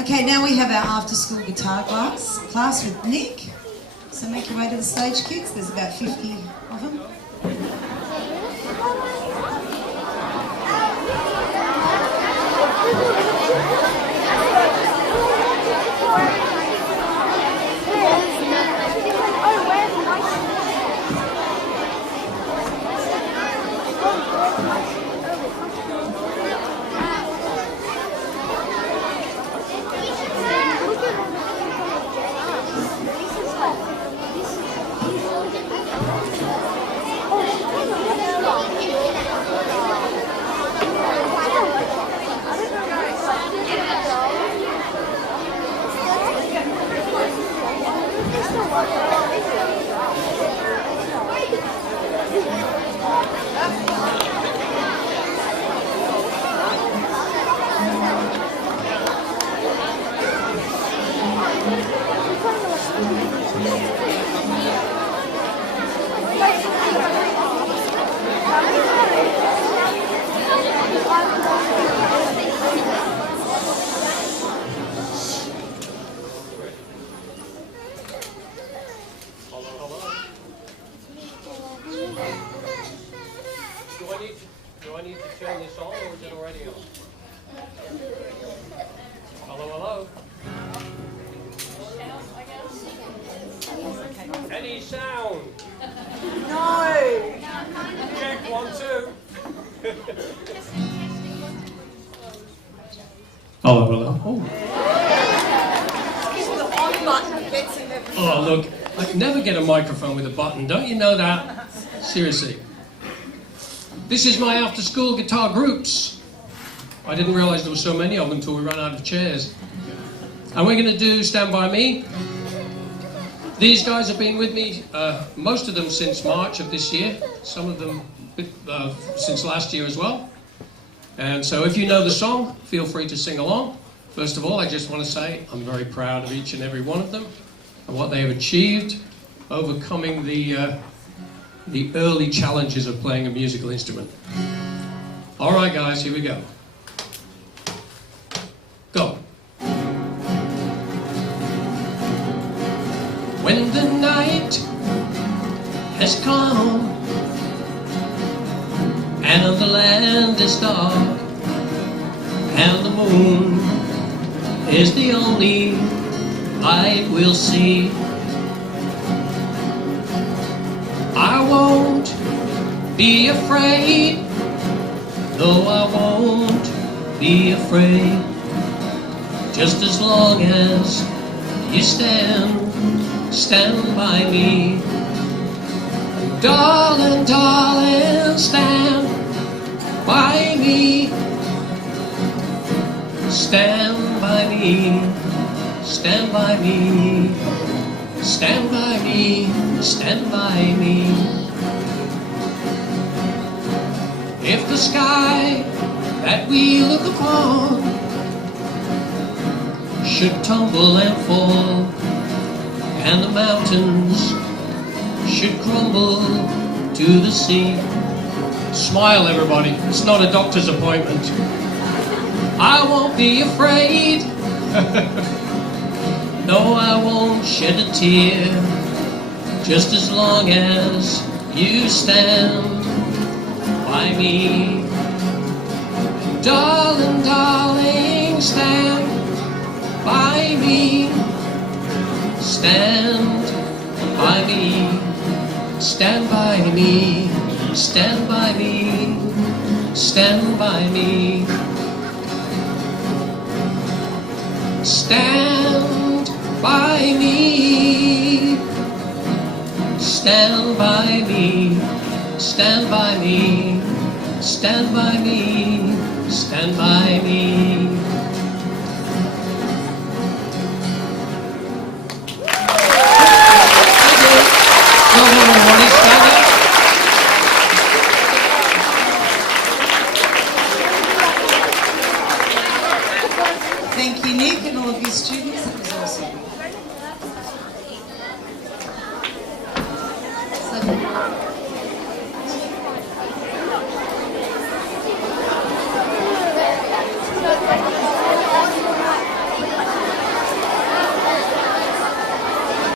Okay, now we have our after-school guitar class with Nick. So make your way to the stage, kids. There's about 50 of them. Do I need to turn this on, or is it already on? Hello, hello? Any sound? No! Check, 1, 2. Hello, hello. Oh, look, I never get a microphone with a button. Don't you know that? Seriously. This is my after-school guitar groups. I didn't realise there were so many of them until we ran out of chairs. And we're going to do Stand By Me. These guys have been with me, most of them since March of this year, some of them since last year as well. And so if you know the song, feel free to sing along. First of all, I just want to say I'm very proud of each and every one of them and what they have achieved, overcoming the early challenges of playing a musical instrument. All right, guys, here we go. Go. When the night has come and the land is dark and the moon is the only light we'll see, I won't be afraid. No, I won't be afraid. Just as long as you stand by me. Darling, darling, stand by me. Stand by me. Stand by me. Stand by me. Stand by me. If the sky that we look upon should tumble and fall, and the mountains should crumble to the sea. Smile, everybody. It's not a doctor's appointment. I won't be afraid. No, I won't shed a tear. Just as long as you stand by me. Darling, darling, stand by me. Stand by me. Stand by me. Stand by me. Stand by me. Stand by me. Stand by me. Stand by me. Stand by me. Stand by me. Thank you, Nick, and all of your students. That was awesome.